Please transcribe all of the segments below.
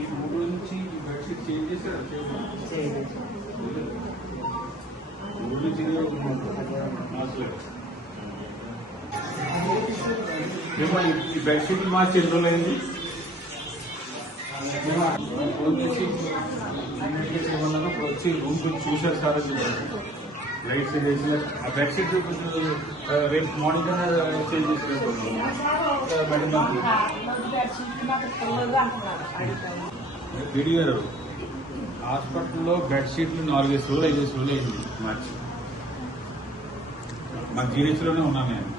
ఈ మూడు నుంచి బెడ్షీట్ చేంజ్ చేశారా? మూడు నుంచి ఈ బెడ్షీట్ మార్చి ఎన్ని రోజులైంది? వచ్చి రూమ్ చూసారు సార్, లైట్స్ చేసి ఆ బెడ్షీట్ రేపు మార్నింగ్ చేంజ్ చేసినట్టు గారు హాస్పిటల్లో బెడ్షీట్లు 4-5 రోజులు 5 రోజులు అయింది మార్చి. మా జీహెచ్లోనే ఉన్నాను నేను.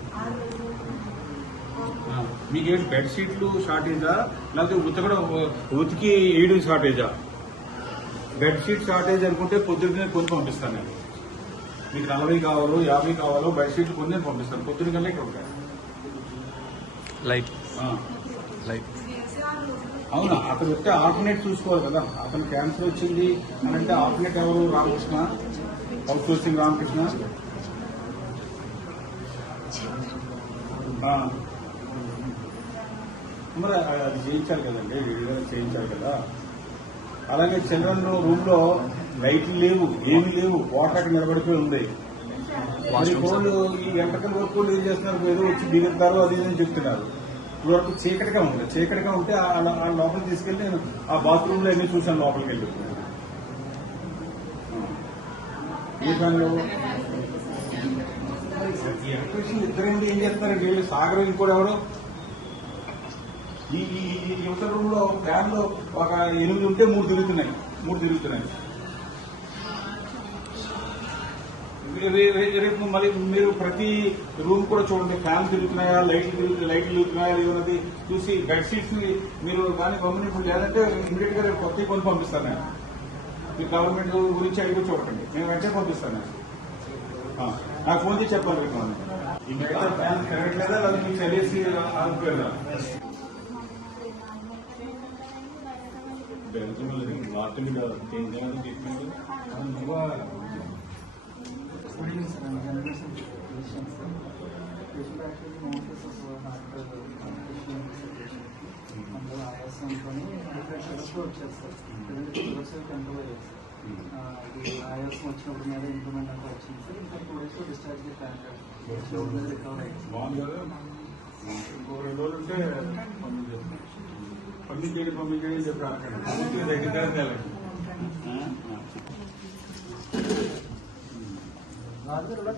మీకేంటి బెడ్షీట్లు షార్టేజా లేకపోతే ఉతికి వేయడం షార్టేజా? బెడ్షీట్ షార్టేజ్ అనుకుంటే పొద్దున్నే కొని పంపిస్తాను నేను. మీకు 40 కావాలో 50 కావాలో బెడ్షీట్లు కొని నేను పంపిస్తాను. పొద్దున్న కల్లా ఇక్కడ ఉంటాయి. లైట్ అవునా? అతను వస్తే ఆల్టర్నేట్ చూసుకోవాలి కదా. అతను క్యాన్సర్ వచ్చింది అని అంటే ఆల్టర్నేట్ ఎవరు? Ramakrishna, out sourcing Ramakrishna. మరి అది చేయించాలి కదండి, చేయించాలి కదా. అలాగే చిల్డ్రన్ రూమ్ లో లైట్లు లేవు, ఏమీ లేవు, వాటర్ అక్కడ నిలబడిపోయి ఉంది. వాళ్ళు ఈ ఎంటకల వరకు ఏం చేస్తున్నారు? ఏదో వచ్చి దిగుతారు అది అని చెప్తున్నారు. ఇప్పుడు వరకు చీకటిగా ఉంది. చీకటిగా ఉంటే ఆ లోపలికి తీసుకెళ్లి నేను ఆ బాత్రూమ్ లో అన్ని చూశాను. లోపలికి వెళ్ళి ఈ ఫ్యాన్లో ఎలక్ట్రీషియన్ ఇద్దరేంటి ఏం చేస్తున్నారండి? వీళ్ళు సాగరం ఇంకోటి ఎవరు? ఈ యువత రూమ్ లో ఫ్యాన్ లో ఒక 8 ఉంటే 3 తిరుగుతున్నాయి. రేపు మళ్ళీ మీరు ప్రతి రూమ్ కూడా చూడండి, ఫ్యాన్ తిరుగుతున్నాయా, లైట్లు తిరుగుతున్నాయా లేవన్నది చూసి బెడ్షీట్స్ ని మీరు కానీ గవర్నమెంట్ లేదంటే ఇమీడియట్ గా రేపు కొత్త కొని పంపిస్తాను నేను. మీ గవర్నమెంట్ గురించి అడిగి చూడకండి, నేను వెంటనే పంపిస్తాను నేను. నాకు ఫోన్ చేసి చెప్పాలి రేపు. ఈ మిగతా ఫ్యాన్ తిరగట్లేదా లేదా మీకు చదివేసి ఆగిపోయేదా? వాటి మీద చేంజ్ చేయాలని ట్రీట్మెంట్ ఆయాసం వచ్చినప్పుడు మీద ఇంప్రూవ్మెంట్ అంతా వచ్చింది సార్. ఇంకా 2 days డిశ్చార్జ్ బాగుంది కదా. ఇంకో 2 రోజులు ఉంటే పంపించేయండి చెప్పారు. దగ్గర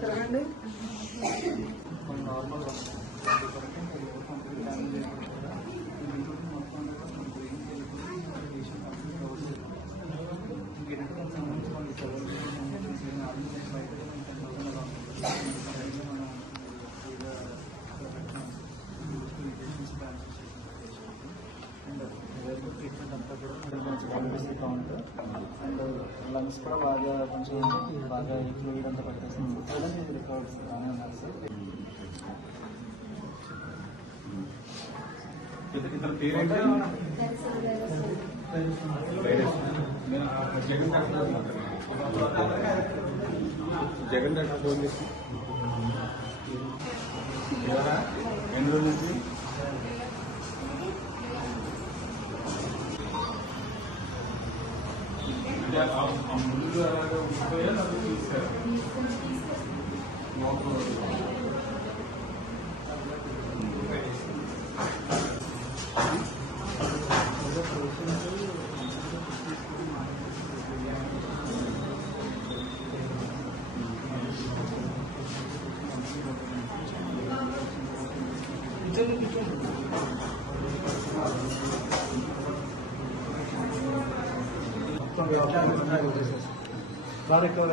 తిరగండి. నార్మల్ ట్రీట్మెంట్ అంతా కూడా మంచి కనిపిస్తూ ఉంటుంది. అండ్ లంగ్స్ కూడా కొంచెం బాగా ఈ ఫ్లూయిడ్ అంతా పట్టేస్తుంది. చూడండి రికార్డ్స్ బాగానే ఉన్నారు సార్. ఇతని పేరేంటి? జగన్ డాక్టర్ ఫోన్ చేసి ఎన్ని రోజుల నుంచి? ముందు అలాగే ఉండిపోయా నాకు తీసారు. బాగా ఎక్కువ